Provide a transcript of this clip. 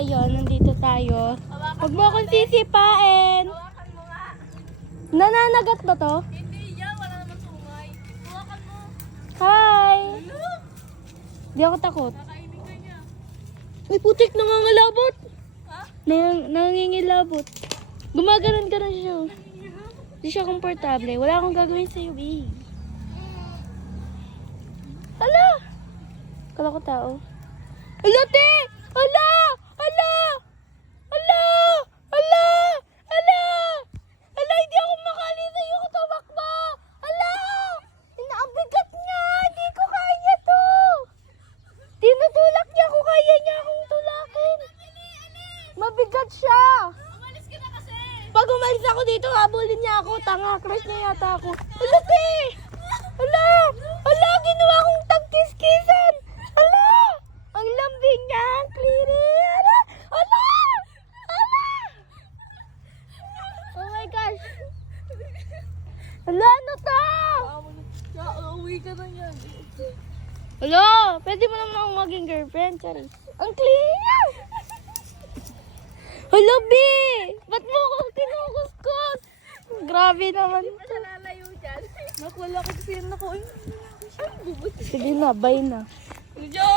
tayo. Nandito tayo. Huwag mo akong sisipain. Hawakan mo nga. Nananagat ba to? Hindi yan, wala naman sungay. Hawakan mo. Hi! Di ako takot. Kakainin ka niya. May putik, nangangalabot. Ha? Nangingilabot. Gumaganon-ganon siya. Hindi siya komportable. Wala akong gagawin sa'yo, babe. Hala! Kala ko tao. Hala, te! Hala! Hala! Hala! Hala! Hala! Hala, hindi ako makali sa'yo ko tumakbo! Hala! Inaambigat niya! Hindi ko kaya to! Tinutulak niya ako, kaya niya akong tulakin. Mabigat siya! Umalis ka na kasi. Pag umalis ako dito, habulin niya ako. Tanga, crush niya yata ako. Hala, te! Hala! Hala, ginawa kong tagkiskisan! Hala! Ang lambing niya, ang kliri! Hala! Hala! Hala! Oh my gosh! Hala, ano to? Uwi ka na yan. Hala, pwede mo naman akong maging girlfriend. Sorry. Ang kliri niya! Hala, B! Ba't mo ako kinukuskus? Grabe naman. Hindi pa siya lalayo dyan. Naku, wala ko kasi yun ako. Sige na, bye na. Joke!